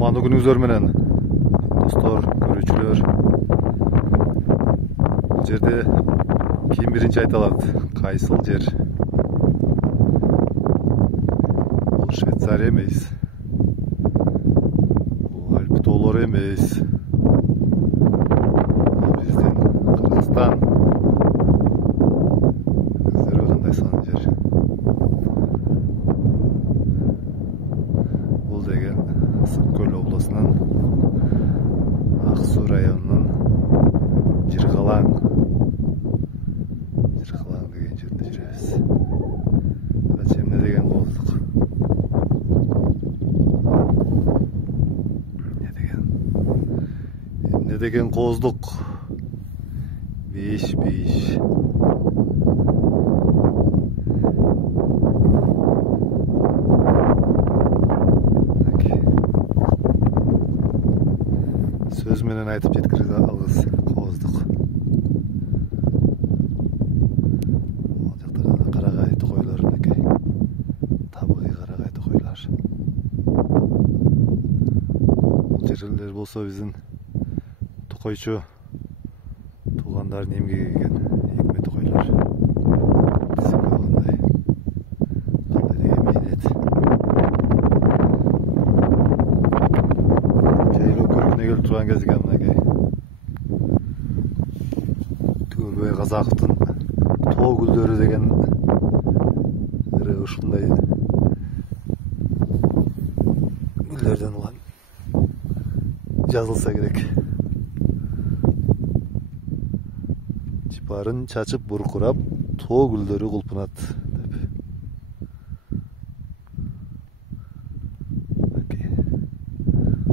Кутмандуу күнүңүздөр менен достор, көрүүчүлөр. Бул жерде ким биринчи айта алат? Кайсыл жер? Бул Швейцария эмес. Бул Альп тоолору эмес. Биздин Кыргызстан. Өздөрү кандай сан жер? Бул деген Ысык-Көл облусунун Ак-Суу районунун Жыргалаң деген жерде жүрөбүз. Карачы эмне деген кооздук. Эмне деген кооздук. Бейиш. Сөз менен айтып жеткире албас кооздук. Ал жакта карагай токойлор менекей. Табыгый карагай токойлор. Бул жерлер болсо биздин токойчу туугандардын эмгеги экен. Экме токойлор. Кандай деген мээнет. Жайлоо көргүнө келип турган кез экен мынакей. Түгөлбай Казаковдун тоо гүлдөрү деген ушундай гүлдөрдөн улам жазылса керек. Жыпарын чачып буркурап, тоо гүлдөрү кулпунат деп.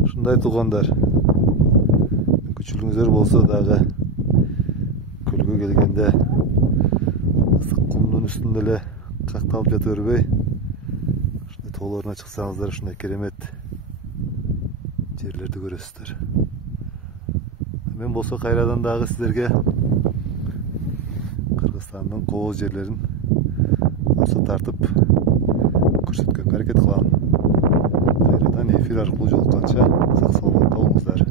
Ушундай туугандар. Күчүлүңүздөр болсо дагы көлгө келгенде ысык кумдун үстүндө эле какталып жата бербей, ушундай тоолоруна чыксаңыздар, ушундай керемет жерлерди көрөсүздөр. Мен болсо кайрадан дагы сиздерге Кыргызстандын кооз жерлерин болсо тартып көрсөткөнгө аракет кылам. Кайрадан эфир аркылуу жолукканча сак саламатта болуңуздар.